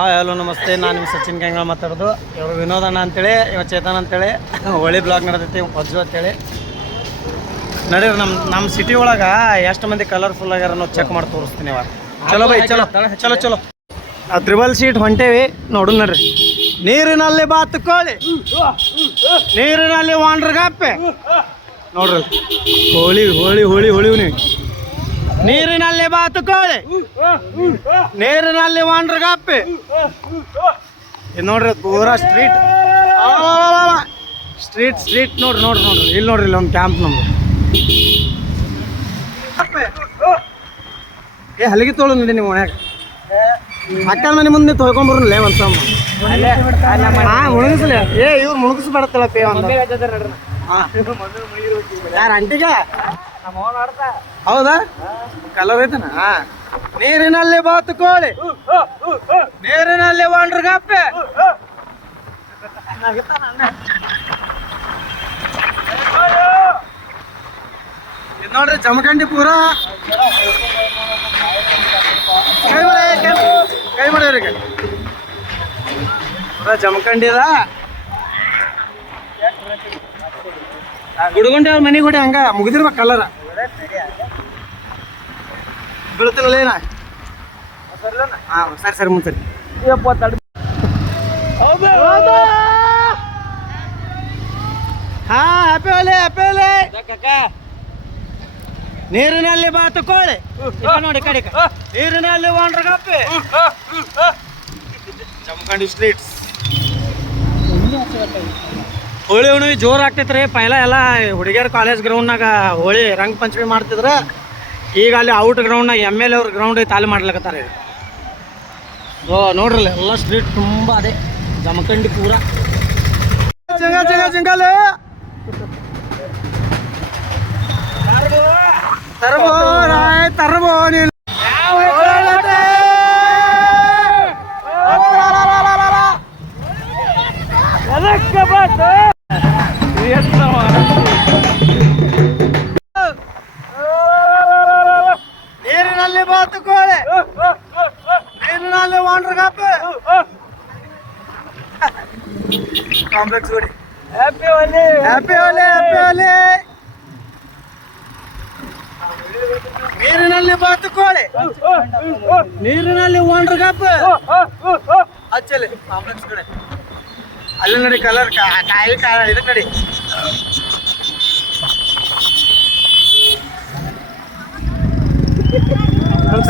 Hi hello ನಮಸ್ತೆ. ನಾನು ನಿಮ್ಮ ಸಚಿನ್ ಗಂಗಳ ಮಾತಾಡೋದು. ಇವರು ವಿನೋದಣ್ಣ ಅಂತೇಳಿ, ಇವ ಚೇತನ್ ಅಂತೇಳಿ ಹೊಳಿ ಬ್ಲಾಗ್ ನಡೆದೈತಿ ಪಜ್ಜು ಅಂತೇಳಿ ನಡೀರಿ. ನಮ್ಮ ಸಿಟಿ ಒಳಗೆ ಎಷ್ಟು ಮಂದಿ ಕಲರ್ಫುಲ್ ಆಗ್ಯಾರ ನಾವು ಚೆಕ್ ಮಾಡಿ ತೋರಿಸ್ತೀನಿ ಇವಾಗ. ಚಲೋ ಬೈ, ಚಲೋ ಚಲೋ ಚಲೋ. ಆ ತ್ರಿಬಲ್ ಸೀಟ್ ಹೊಂಟೇವಿ ನೋಡು ನಡ್ರಿ. ನೀರಿನಲ್ಲಿ ಬಾತುಕೋಳಿ, ನೀರಿನಲ್ಲಿ ವಾಂಡ್ರಗಪ್ಪೆ ನೋಡ್ರಿ. ಹೋಳಿ ಹೋಳಿ ಹೋಳಿ ಹೊಳಿವ್ ನೀವು. ನೀರಿನಲ್ಲಿ ಬಾತುಕೋಳಿ, ನೀರಿನಲ್ಲಿ ವಾಂಡ್ರಗಪ್ಪೆ. ಇದು ನೋಡ್ರಿ ಪೂರಾ ಸ್ಟ್ರೀಟ್ ಸ್ಟ್ರೀಟ್ ಸ್ಟ್ರೀಟ್ ನೋಡ್ರಿ ನೋಡ್ರಿ ನೋಡ್ರಿ. ಇಲ್ಲಿ ನೋಡ್ರಿ, ಇಲ್ಲಿ ಒಂದು ಕ್ಯಾಂಪ್ ನಮ್ದು. ಹಲಗಿ ತೊಳು ನೋಡಿ ನೀವು ಮನ್ಯಾಗ ಅಕ್ಕನ ಮನೆ ಮುಂದೆ ತೊಳ್ಕೊಂಡ್ಬರ್ಲೇ ಒಂದು ಸಮ. ಮುಳುಗಿಸ್ಲಿ. ಇವ್ರು ಮುಳುಗಿಸ್ಬೇಡತ್ತಲ್ಲಪ್ಪ ಯಾರು ಅಂಟಿಗೆ. ಹೌದಾ? ಕಲರ್ ಐತನ. ನೀರಿನಲ್ಲಿ ಬಾತುಕೋಳಿ, ನೀರಿನಲ್ಲಿ ವಾಂಡ್ರಗಪ್ಪೆ. ಇದು ನೋಡ್ರಿ ಜಮಖಂಡಿ ಪೂರ ಕೈ ಮಾಡ್ರಿ ಪೂರ ಜಮಖಂಡಿ ಅದ. ಗುಡ್ಗುಂಡಿ ಅವ್ರ ಮನೆ ಗುಡಿ ಹಂಗ ಮುಗಿದಿರ್ಬೇಕು ಕಲರ್. ಬೀಳ್ತಿರಲ್ಲ ಏನ? ಹಾಂ ಸರಿ ಸರಿ ಮುಂಚೆ. ಹಾ ಹ್ಯಾಪಿ ಹೋಲಿ ಹ್ಯಾಪಿ ಹೋಲಿ. ನೀರಿನಲ್ಲಿ ಬಾತುಕೋಳಿ ನೋಡಿ ಕಡೆ, ನೀರಿನಲ್ಲಿ ವಾಂಡ್ರಗಪ್ಪೆ. ಜಮಖಂಡಿ ಸ್ಟ್ರೀಟ್ಸ್ ಹೋಳಿ ಹುಣ್ಣಿಮೆ ಜೋರು ಆಗ್ತೈತ್ರಿ. ಪೈಲ ಎಲ್ಲ ಹುಡುಗಿಯರ ಕಾಲೇಜ್ ಗ್ರೌಂಡ್ನಾಗ ಹೋಳಿ ರಂಗ ಪಂಚಮಿ ಮಾಡ್ತಿದ್ರೆ, ಈಗ ಅಲ್ಲಿ ಔಟ್ ಗ್ರೌಂಡ್ನಾಗ MLA ಅವ್ರ ಗ್ರೌಂಡ್ ಐತೆ ಅಲ್ಲಿ ಮಾಡ್ಲಿಕತ್ತಾರೆ. ಓ ನೋಡ್ರಲ್ಲ ಎಲ್ಲ ಸ್ಟ್ರೀಟ್ ತುಂಬ ಅದೇ ಜಮಖಂಡಿ ಪೂರ ಜಿಂಗಲ್ ತರಬೋ ತರಬೋ ನೀನು. ನೀರಿನಲ್ಲಿ ಬಾತುಕೋಳಿ, ನೀರಿನಲ್ಲಿ ವಾಂಡ್ರಗಪ್ಪೆ. ಕಾಂಪ್ಲೆಕ್ಸ್ ನೋಡಿ. ಹ್ಯಾಪಿ ಹೋಲಿ ಹ್ಯಾಪಿ ಹೋಲಿ ಹ್ಯಾಪಿ ಹೋಲಿ. ನೀರಿನಲ್ಲಿ ಬಾತುಕೋಳಿ, ನೀರಿನಲ್ಲಿ ವಾಂಡ್ರಗಪ್ಪೆ. ಹಚ್ಚಲಿ ಕಾಂಪ್ಲೆಕ್ಸ್ ಕಡೆ ಅಲ್ಲಿ ನೋಡಿ ಕಲರ್ ಕಾಯಿ ಇದಕ್ಕೆ ನೋಡಿ.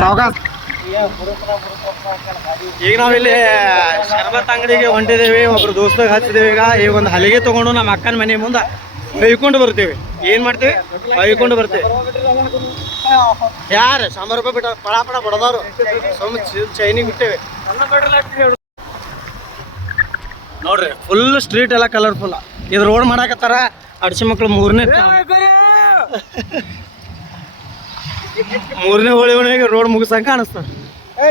ಸಾವಕಾಶ. ಈಗ ನಾವಿಲ್ಲಿ ಶರ್ಬತ್ ಅಂಗಡಿಗೆ ಹೊಂಟಿದ್ದೇವೆ. ಒಬ್ರು ದೋಸ್ತಾಗ ಹಚ್ಚಿದ್ದೇವೆ. ಈಗ ಒಂದು ಹಲಿಗೆ ತಗೊಂಡು ನಮ್ಮ ಅಕ್ಕನ ಮನೆ ಮುಂದೆ ಹೊಯ್ಕೊಂಡು ಬರ್ತೀವಿ. ಏನು ಮಾಡ್ತೀವಿ? ಹೊಯ್ಕೊಂಡು ಬರ್ತೀವಿ. ಯಾರು 100 ರೂಪಾಯಿ ಬಿಟ್ಟ ಪಡ ಪಡ ಬಡದವ್ರು ಚೈನಿಗೆ ಬಿಟ್ಟೇವೆ ನೋಡ್ರಿ. ಫುಲ್ ಸ್ಟ್ರೀಟ್ ಎಲ್ಲ ಕಲರ್ಫುಲ್. ಇದು ರೋಡ್ ಮಾಡಾಕತ್ತಾರ. ಅಡ್ಸಿ ಮಕ್ಳು ಮೂರನೇ ಹೋಳಿ ಹುಣ್ಣಿಮೆಗೆ ರೋಡ್ ಮುಗಿಸಂಗ ಕಾಣಿಸ್ತಾರ.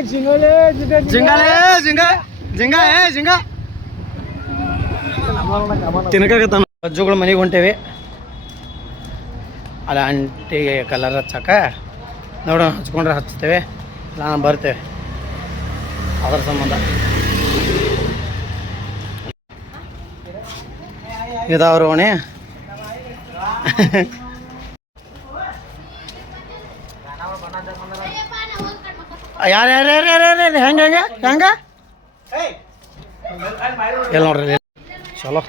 ಜಿಂಗಾಲೇ ಜಿಂಗ ಜಿಂಗ ಜಿಂಗ ತಿನ್ಕಾಗತ್ತ. ಅಜ್ಜುಗಳ ಮನೆಗೆ ಹೊಂಟೇವಿ. ಅಲ್ಲ ಅಂಟಿಗೆ ಕಲರ್ ಹಚ್ಚಕ ನೋಡೋಣ. ಹಚ್ಕೊಂಡ್ರೆ ಹಚ್ತೇವೆ, ನಾನು ಬರ್ತೇವೆ ಅದ್ರ ಸಂಬಂಧ. ಇದಾವ್ರ ಓಣಿ. ಯಾರು ಯಾರು ಯಾರು ಯಾರು ಯಾರು ಹೆಂಗೆ ಹೆಂಗೆ ಹೆಂಗೆ ಎಲ್ಲ ನೋಡ್ರಿ ಚಲೋ.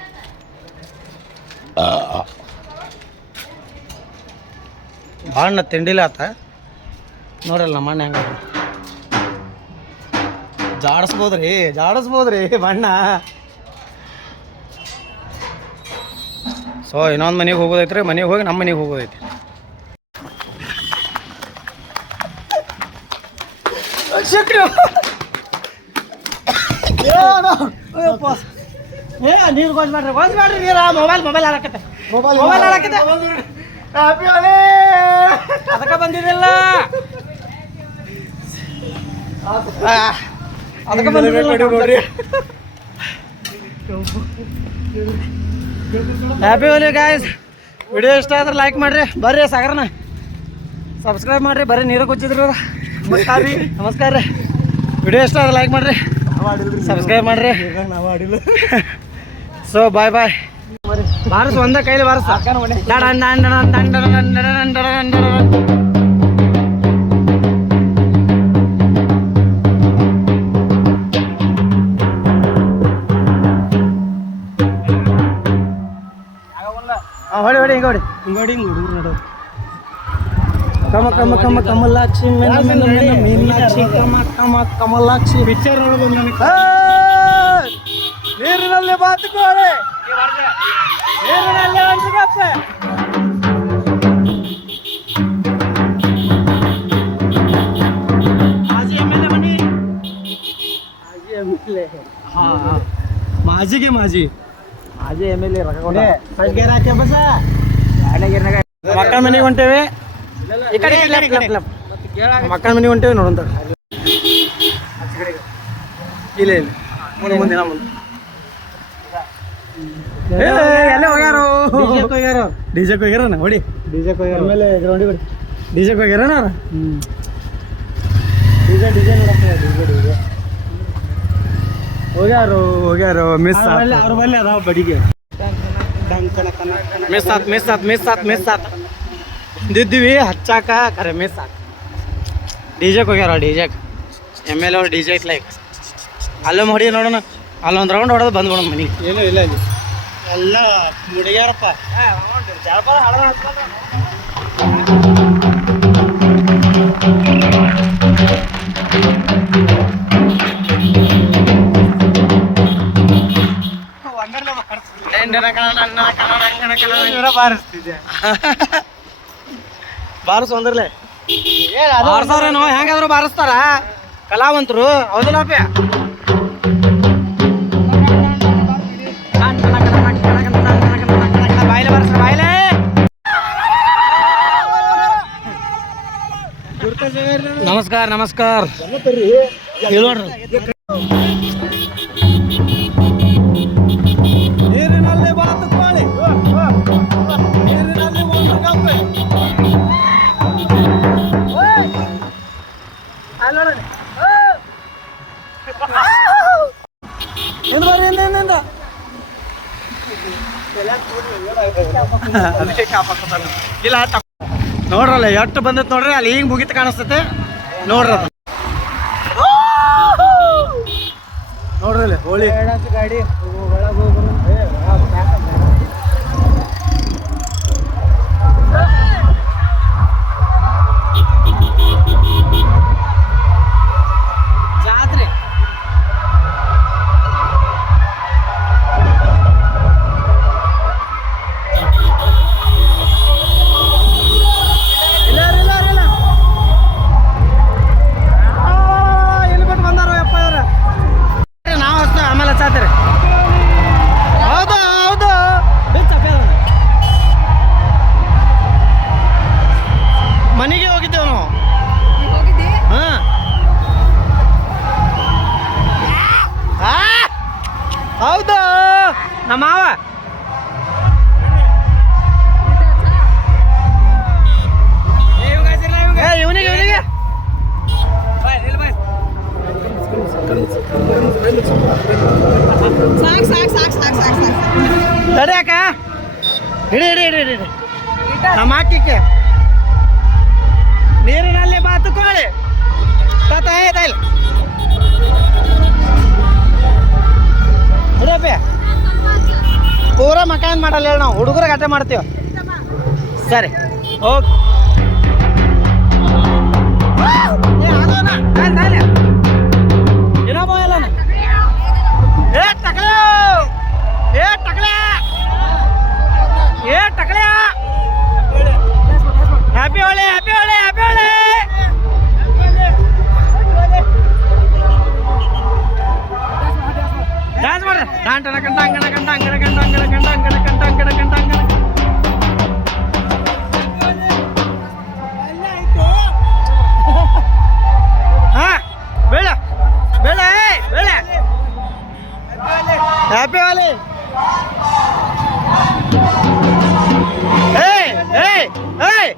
ಬಾಣ್ಣ ತಿಂಡಿಲ್ಲ ಆತ ನೋಡ್ರಲ್ಲ ನಮ್ಮ ಅಣ್ಣ ಹೆಂಗ ಜಾಡಿಸ್ಬೋದ್ರಿ ಬಣ್ಣ. ಸೊ ಇನ್ನೊಂದು ಮನೆಗೆ ಹೋಗೋದೈತ್ರಿ. ಮನೆಗೆ ಹೋಗಿ ನಮ್ಮ ಮನೆಗೆ ಹೋಗೋದೈತಿ. ನೀರು ಗೊಜ್ಬೇಡ್ರಿ ನೀರ. ಮೊಬೈಲ್ ಹಾಳಾಕತ್ತೆ. ಅದಕ್ಕೆ ಬಂದಿದ್ದಿಲ್ಲ. ಅದಕ್ಕೆ ಬಂದಿದ್ದಿಲ್ಲ. ಹ್ಯಾಪಿ ಹೋಲಿ ಗಾಯ್ಸ್. ವಿಡಿಯೋ ಇಷ್ಟ ಆದ್ರೆ ಲೈಕ್ ಮಾಡಿರಿ. ಬರ್ರಿ ಸಾಗರನ ಸಬ್ಸ್ಕ್ರೈಬ್ ಮಾಡಿರಿ. ಬರ್ರಿ ನೀರು ಕೊಚ್ಚಿದ್ರಿ. ನಮಸ್ಕಾರ ರೀ. ವಿಡಿಯೋ ಇಷ್ಟ ಆದ್ರೆ ಲೈಕ್ ಮಾಡ್ರಿ, ಸಬ್ಸ್ಕ್ರೈಬ್ ಮಾಡ್ರಿ. ನಾವು ಆಡಿಲ್ಲ. ಸೊ ಬಾಯ್ ಬಾಯ್. ಬಾರಸ್ ಒಂದ ಕೈಲಿ ಬಾರಸ್. ಹೊಡಿ ಹೊಡಿ ಹಿಂಗ ಹೊಡಿ ಹಿಂಗೋಡಿ ಹಿಂಗೆ ಹುಡುಗರು ನೋಡು. ಕಮ ಕಮ ಕಮ ಕಮಲಾಕ್ಷಿ ಮೀನಾಕ್ಷಿ ಕಮ ಕಮ ಕಮಲಾಕ್ಷಿ. ಪಿಕ್ಚರ್ ನೋಡೋದು ನೀರಿನಲ್ಲಿ ಬಾತುಕೋಳಿ, ನೀರಿನಲ್ಲಿ ಅಂಟಿಗಪ್ಪೆ. ಮಾಜಿ MLA ಬನ್ನಿ. ಮಾಜಿಗೆ ಮಾಜಿ ಮಾಜಿ MLA ರೊಕ್ಕ ಫಸ್ಟ್ ಗೇರ್ ಹಾಕ್ಯ ಬಸ. ಮಕ್ಕಳ ಮನೆಗೆ ಹೊಂಟೇವಿ. ಈ ಕಡೆ ಮಕ್ಕಳ ಮನೆಗೆ ಹೊಂಟೇವಿ ನೋಡಂತ. ಇಲ್ಲ ಇಲ್ಲ ಮುಂದೆ ಮುಂದೆ ನಾ ಮುಂದೆ ಎಲ್ಲ ಹೋಗ್ಯಾರು. ಡಿಜೆಕ್ ಹೋಗ್ಯಾರ ಹೊಡಿ. ಡಿಜೆಕ್ ಹೋಗ್ಯಾರ. ಆಮೇಲೆ ಗ್ರೌಂಡಿಗೆ ಹೊಡಿ. ಡಿಜೆಕ್ ಹೋಗ್ಯಾರ ಡಿಜೆ ನೋಡಪ್ಪ. ಡಿಜೆ ಹೋಗ್ಯಾರು ಹೋಗ್ಯಾರು. ಮಿಸ್ ಅವ್ರ ಬಲ್ಲಿ ಅದಾವ ಬಡಿಗೆ. ಮಿಸ್ ಆತ್ ದಿದ್ದೀವಿ ಹಚ್ಚಾಕ ಖರೆ ಮಿಸ್ ಆತ್. ಡಿಜೆಕ್ ಹೋಗ್ಯಾರ. ಡಿಜೆಕ್ MLA ಅವ್ರು ಡಿಜೆಕ್ ಲೈಕ್ ಅಲ್ಲೊಮ್ಮೆ ಹೊಡಿ ನೋಡೋಣ. ಅಲ್ಲೊಂದು ರೌಂಡ್ ಹೊಡೆದು ಬಂದ್ಬಿಡೋಣ ಮನೆಗೆ. ಏನೂ ಇಲ್ಲ ಅಲ್ಲಿ ಎಲ್ಲ ಮುಡಿಗ್ಯಾರಪ್ಪ. ಬಾರಿಸ್ ಒಂದ್ರಲೆ ಬಾರಿಸೋರೇನೋ ಹೆಂಗಾದ್ರು ಬಾರಿಸ್ತಾರ ಕಲಾವಂತರು. ಹೌದಿಲ್ಲಪ್ಪ? ಬಾಯ್ಲೆ ಬಾರಿಸ್ರ ಬಾಯ್ಲೆ. ನಮಸ್ಕಾರ ನಮಸ್ಕಾರ. ಹೇಳೋಡ್ರಿ ನೀರಿನಲ್ಲಿ ಬಾತುಕೋಳಿ, ನೀರಿನಲ್ಲಿ ಒಂದು ಕಪ್ಪೆ. ಇಲ್ಲ ನೋಡ್ರಲ್ಲ ಎಷ್ಟು ಬಂದೈತೆ ನೋಡ್ರಿ. ಅಲ್ಲಿ ಹಿಂಗ್ ಮುಗಿತ ಕಾಣಿಸ್ತತೆ ನೋಡ್ರಿ. ಅದು ನೋಡ್ರಿ ಹೋಳಿ ಗಾಡಿ ಜಾತ್ರೆ. ಎಲ್ಲಿ ಬಿಟ್ಟು ಬಂದಾರೋ ಯಪ್ಪ ಇವ್ರ. ನಾವು ಹಚ್ತೇವೆ ಆಮೇಲೆ ಹಚ್ಚಾತ್ರಿ. ಹೌದು ಹೌದು ಮನೆಗೆ ಹೋಗಿದ್ದೇವೆ ನಾವು. ಹೌದು ನಮ್ಮ ಮಾವ. ಇವನಿಗೆ ಇವನಿಗೆ ತಡಿಯಾಕ ಹಿಡಿ ಹಿಡಿ ಹಿಡಿ ಹಿಡಿ ನಮ್ಮ ಹಾಕಿಕ್ಕೆ. ನೀರಿನಲ್ಲಿ ಬಾತುಕೋಳಿ ತಾತ ಇಲ್ಲ ಹಿಡಿಯಪ್ಪ. ಪೂರ ಮಕಾನ್ ಮಾಡಲ್ಲ ಹೇಳಿ ನಾವು ಹುಡುಗರಿಗೆ ಅಟೆ ಮಾಡ್ತೀವಿ. ಸರಿ ಓಕೆ. ಇನ್ನೊಬ್ಬ ಎಲ್ಲ ಏ ಟಕಲೆ ಏ ಟಕಲೆ ಏ ಟಕಲೆ. Happy Holi happy Holi happy Holi. Dance ಮಾಡ್ರಿ. ಡಾಂಟನ ಕಂಡ ಅಂಗಣ ಕಂಡ ಅಂಗಣ ಕಂಡ ಅಂಗಣ ಕಂಡ ಅಂಗಣ ಕಂಡ ಅಂಗಣ ಕಂಡ ಅಂಗಣ. ಹಾ ಬೇಡ ಬೇಡ ಬೇಡ. ಹ್ಯಾಪಿ ಹೋಳಿ. ಏಯ್ ಏಯ್ ಏಯ್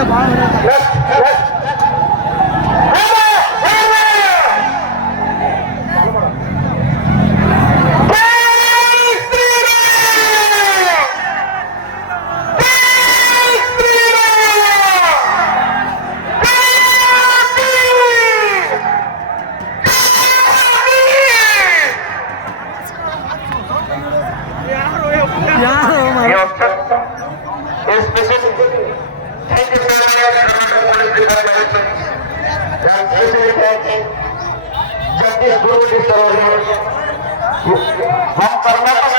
ವಿಡಿಯೋ ಭಾಳ हम कर्नाटक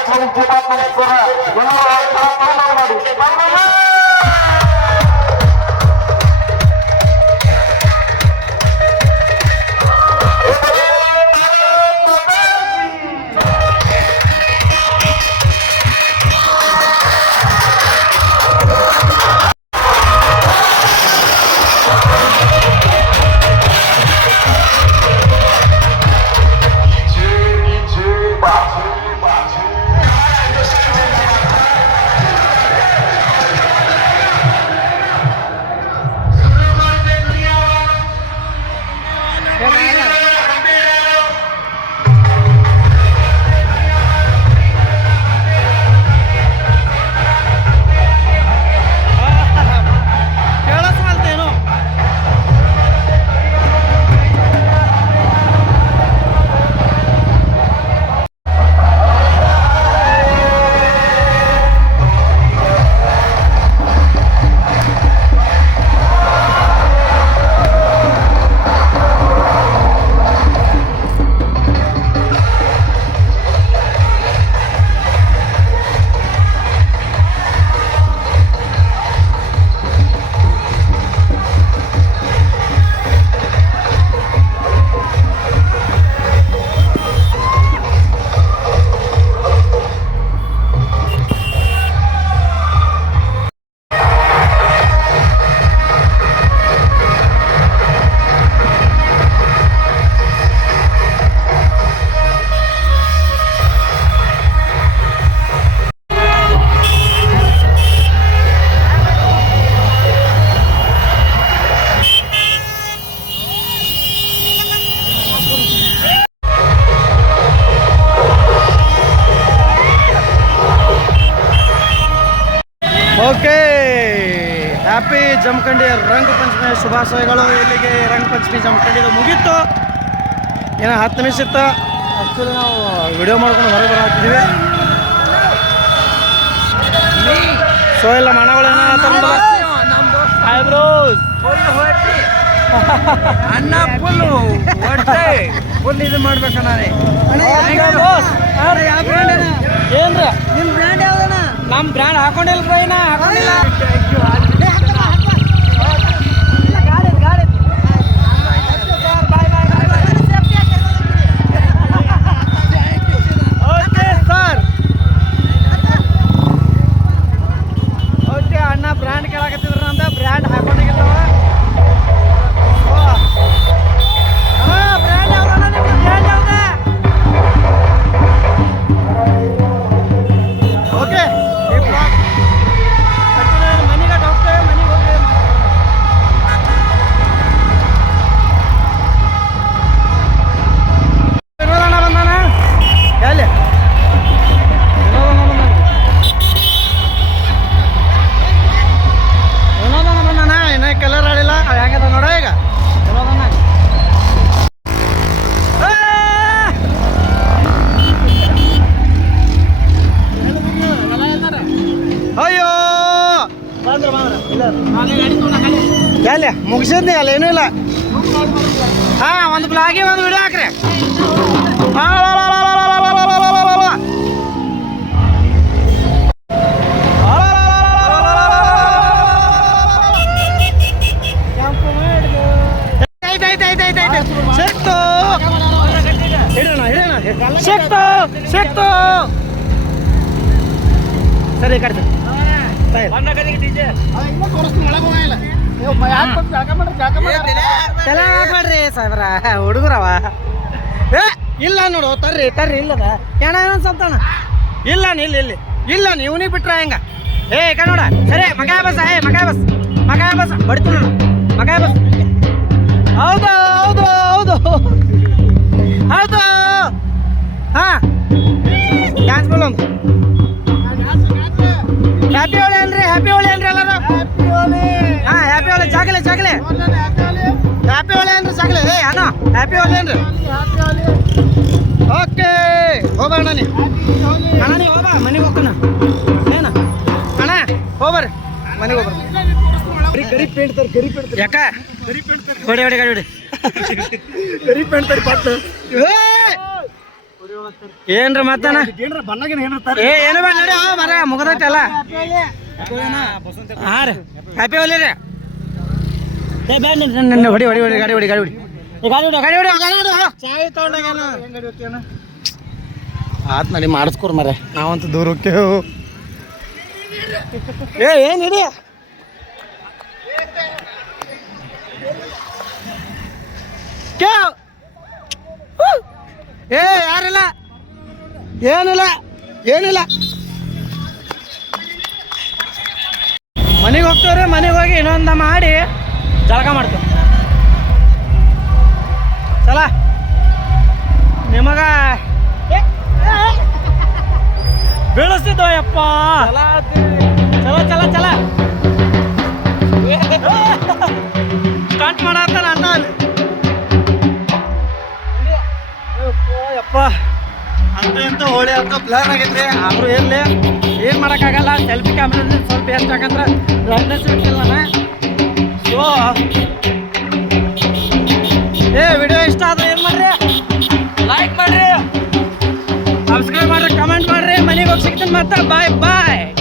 ಓಕೆ ಹ್ಯಾಪಿ ಜಮಖಂಡಿ ರಂಗಪಂಚಮಿ ಶುಭಾಶಯಗಳು. ಇಲ್ಲಿಗೆ ರಂಗಪಂಚಮಿ ಜಮಖಂಡಿದು ಮುಗೀತು. ಏನೋ 10 ನಿಮಿಷ ಇತ್ತು. ಆ್ಯಕ್ಚುಲಿ ನಾವು ವಿಡಿಯೋ ಮಾಡ್ಕೊಂಡು ಹೊರಗೆ ಬರತ್ತಿದ್ದೀವಿ. ಸೊ ಎಲ್ಲ ಮಣಗಳೇನೋ ಅಣ್ಣ ಫುಲ್ ಇದು ಮಾಡ್ಬೇಕಣ್ಣ. ಏನ್ರಿ ನಿಮ್ಮ ಬ್ರ್ಯಾಂಡ್ ಯಾವ್ದಣ್ಣ? ನಮ್ಮ ಬ್ರ್ಯಾಂಡ್ ಹಾಕೊಂಡಿಲ್ಲ ಪ್ರೈನ ಹಾಕೊಂಡಿಲ್ಲ. ಓಕೆ ಸರ್, ಓಕೆ ಅಣ್ಣ ಬ್ರ್ಯಾಂಡ್ ಕೇಳಾಕತ್ತಿದ್ರು ಅಂತ ಬ್ರ್ಯಾಂಡ್ ಹಾಕೊಂಡಿಲ್ಲ. ಬ್ರ್ಯಾಂಡ್ ಯಾವ್ದಣ್ಣ ನಿಮ್ದು? ಬ್ರ್ಯಾಂಡ್ ಯಾವ್ದ? ಓಕೆ ಈ ಬ್ಲಾಗ್ ಮನೆಗೆ ಹೋಗ್ತೇವೆ. ಮನೆಗೆ ಹೋಗಿ ವಿನೋದಣ್ಣ ಬಂದಾನ. ಎಲ್ಲಿ ವಿನೋದಣ್ಣ ಬಂದಾನ. ಇನ್ನೂ ಕಲರ್ ಆಡಿಲ್ಲ. ಹೆಂಗದ ನೋಡ ಈಗ ವಿನೋದಣ್ಣ. ಅಯ್ಯೋ ಎಲ್ಲಿ ಮುಗಿಸಿದ್ನಿ ಅಲ್ಲ, ಏನೂ ಇಲ್ಲ. ಹಾಂ, ಒಂದು ಬ್ಲಾಗಿ ಒಂದು ವಿಡಿಯೋ ಹಾಕ್ರಿ. ಸಿಕ್ತು ಹಿಡೋಣ ಹಿಡೋಣ. ಸಿಕ್ತು ಸಿಕ್ತು. ಸರಿ ಕಟ್ತೀನಿ. ತಲೆ ಹಾಕ್ಬೇಡ್ರಿ ಸಾಹೇಬ್ರ, ಹುಡುಗರವ. ಏ ಇಲ್ಲ ನೋಡು, ತರ್ರಿ ತರ್ರಿ. ಇಲ್ಲದ ಏನ ಏನೊಂದು ಸಂತಾನ ಇಲ್ಲ. ಇಲ್ಲಿ ಇಲ್ಲ, ನೀವು ನೀ ಬಿಟ್ರ ಹೆಂಗ? ಏ ಕನ್ನಡ ಸರಿ. ಮಗ ಬಸ್. ಏ ಮಗ ಬಸ್ ಮಗಾಯ ಬಸ್ ಬಡಿತು ನಾನು ಮಗಾಯ ಬಸ್ ಹೌದು ಹೌದು ಹೌದು ಹೌದು ಹಾ ಡ್ಯಾನ್ಸ್ ಮಾಡೋಣ ಹ್ಯಾಪಿ ಹೋಳಿ ಅನ್ರಿ ಎಲ್ಲರೂ ಹಾ ಹ್ಯಾಪಿ ಹೋಳಿ ಜಾಗಲೆ ಹ್ಯಾಪಿ ಹೋಳಿ ಅನ್ರಿ ಜಾಗಲೆ ಏ ಅಣ್ಣ ಹ್ಯಾಪಿ ಹೋಳಿ ಅನ್ರಿ ಓಕೆ ಹೋಗೋಣ ನೀ ಅಣ್ಣ ನೀ ಹೋಗ ಮನೆಗೆ ಹೋಗೋಣ ಏನ ಅಣ್ಣ ಹೋಗ್ಬರ್ರಿ ಮನೆಗೆ ಹೋಗ್ಬರ್ರಿ ಗರಿ ಪೇಂಟ್ ಯಾಕ ಹೊಡಿ ಗಾಡಿ ಗರಿ ಪೇಂಟ್ ಪಟ್ಟು ಏನ್ರಿ ಮತ್ತಣ್ಣ ಏ ಏನು ಬೇಡ ನಡಿ ಮರ ಮುಗದೈತೆ ಅಲ್ಲ ಹಾಂ ರೀ ಹ್ಯಾಪಿ ಹೋಲಿ ರೀ ಏ ಬೇಡ ಹೊಡಿ ಗಾಡಿ ಹೊಡಿ ಆತ್ ನಡಿ ಮಾಡಿಸ್ಕೊರ್ ಮರೆ ನಾವಂತೂ ದೂರ ಹೋಗ್ತೇವು ಏನ್ ಹಿಡಿ ಏ ಯಾರಿಲ್ಲ ಏನಿಲ್ಲ ಮನೆಗೆ ಹೋಗ್ತೇವ್ರಿ ಮನೆಗೆ ಹೋಗಿ ಇನ್ನೊಂದ ಮಾಡಿ ಜಳಕ ಮಾಡ್ತೇವೆ ಚಲ ನಿಮಗ ಬೀಳಿಸ್ತಿದ್ದೋ ಯಪ್ಪ ಚಲ ಸ್ಟಾರ್ಟ್ ಮಾಡತ್ತಾನ ಅಣ್ಣ ಅಲ್ಲಿ ಯಪ್ಪ ಅಂತ ಹೋಳಿ ಅಂತ ಬ್ಲರ್ ಆಗೈತ್ರಿ ಆದ್ರೂ ಇರ್ಲಿ ಏನ್ ಮಾಡಕ್ಕಾಗಲ್ಲ ಸೆಲ್ಫಿ ಕ್ಯಾಮ್ರಾ ಸ್ವಲ್ಪ ಹೆಚ್ಚಾಕಂದ್ರೆ ಬ್ರೈಟ್ನೆಸ್ ಇಟ್ಟಿಲ್ಲ ಸೊ ವಿಡಿಯೋ ಇಷ್ಟ ಆದ್ರೆ ಏನ್ ಮಾಡ್ರಿ ಲೈಕ್ ಮಾಡ್ರಿ ಸಬ್ಸ್ಕ್ರೈಬ್ ಮಾಡ್ರಿ ಕಮೆಂಟ್ ಮಾಡ್ರಿ ಮನೆಗೆ ಹೋಗಿ ಸಿಗ್ತೀನಿ ಮತ್ತೆ ಬಾಯ್